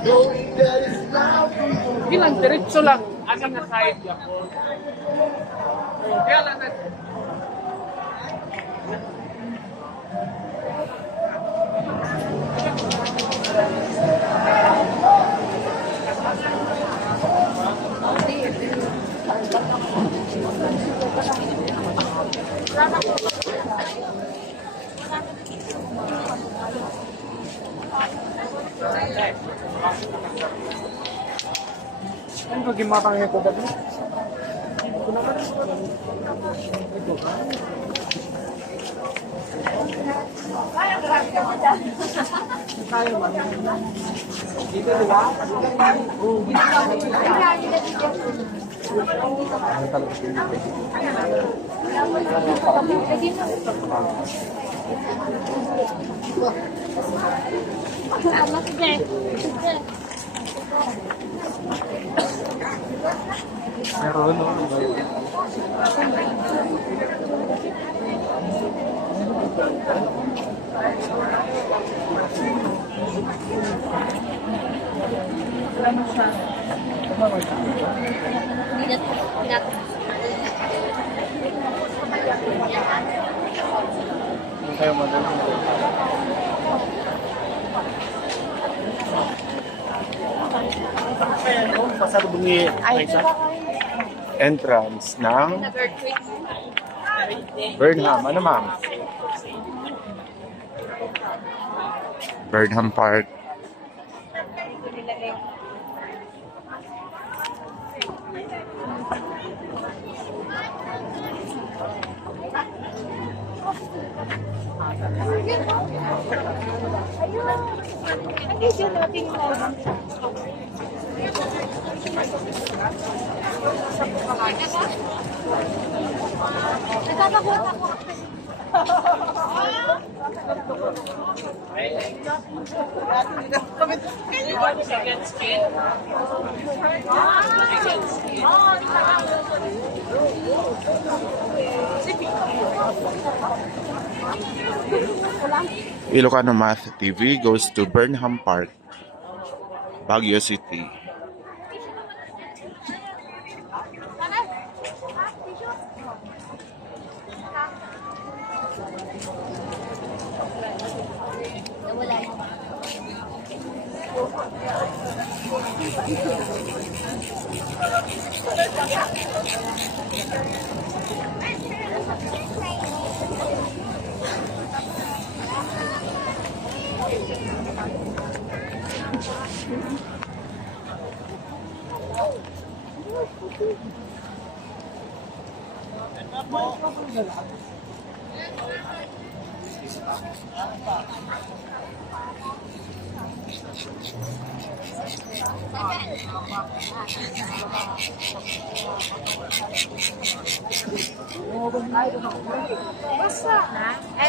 Hindi lang, diretso lang. Asa nga side yan po. Kaya lang natin. Ano ba gimatang ito dati? Dito diba? Meron no? Ano siya? Hindi kayo entrance ng Burnham. Ano ma'am? Burnham Park. Ilocano Math TV goes to Burnham Park, Baguio City.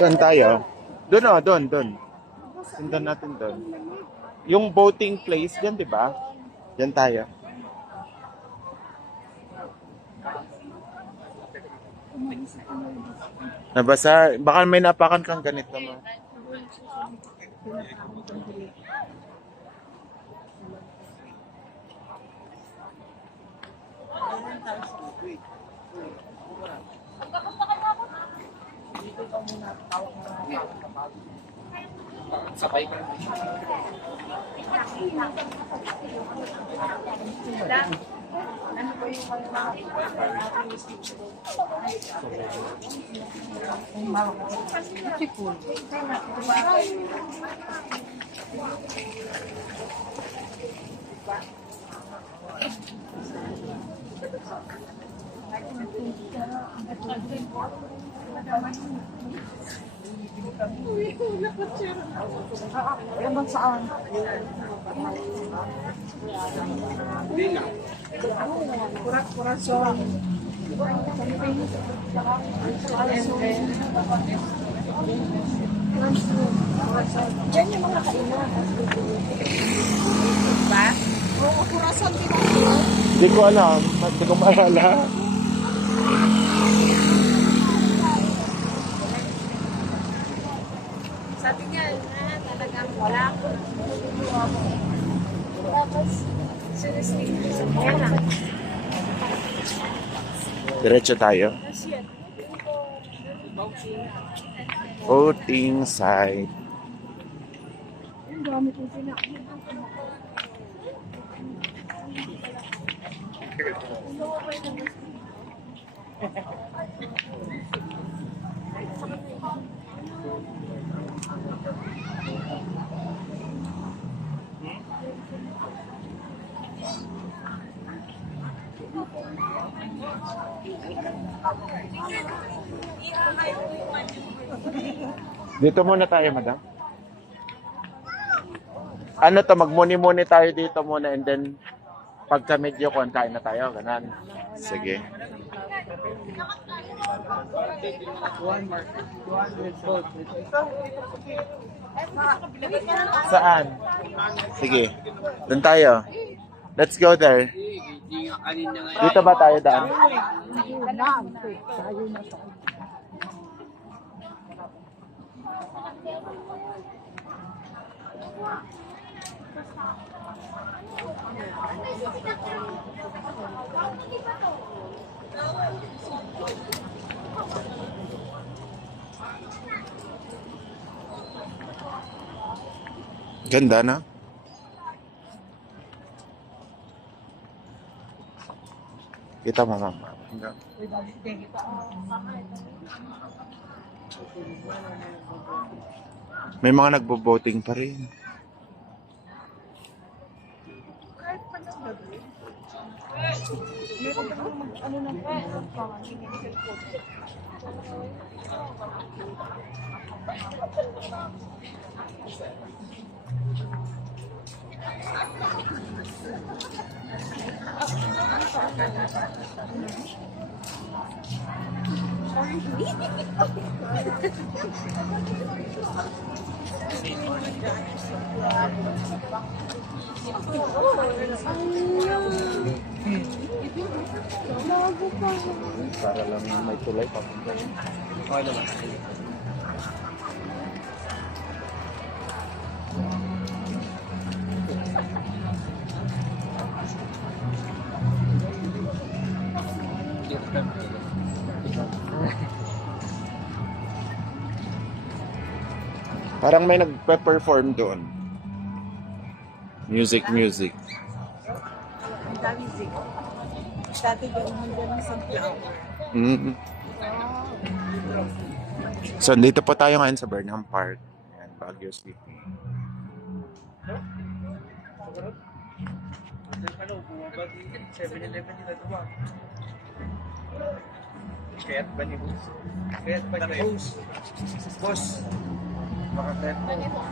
Saan tayo? Doon o, doon. Sundan natin doon. Yung boating place dyan, di ba? Dyan tayo. Nabasa, baka may napakan kang ganito mo. Sabay ka. Ano ba yung Yan saan? Corazon. Diyan yung mga kainan. Diba? Oo, corazon din ako. Hindi ko alam. Hindi ko maalala. Sabi niya, talagang wala. Ayan lang. Diretso tayo. Boating site. Ang dami kong sila. Dito muna tayo, madam. Ano to, magmuni-muni tayo dito muna and then pagka medyo kain na tayo, ganun. Sige. Saan? Sige. Doon tayo. Let's go there. Dito ba tayo daan? Ganda na. Kita mo, mama. May mga nagbo-boating pa rin. Meron pa naman ano ng Para lang may tulay papunta. Okay naman. Parang may nagpe-perform doon. Music. Ang dami zig. Dati gawin ng sunflower. Mm. So, dito po tayo ngayon sa Burnham Park and Baguio City. Ano, bumaba di 7-Eleven dito ito ba? Kaya't ba ni Boss? Kaya't ba ni Boss? Boss! Baka kaya't mo.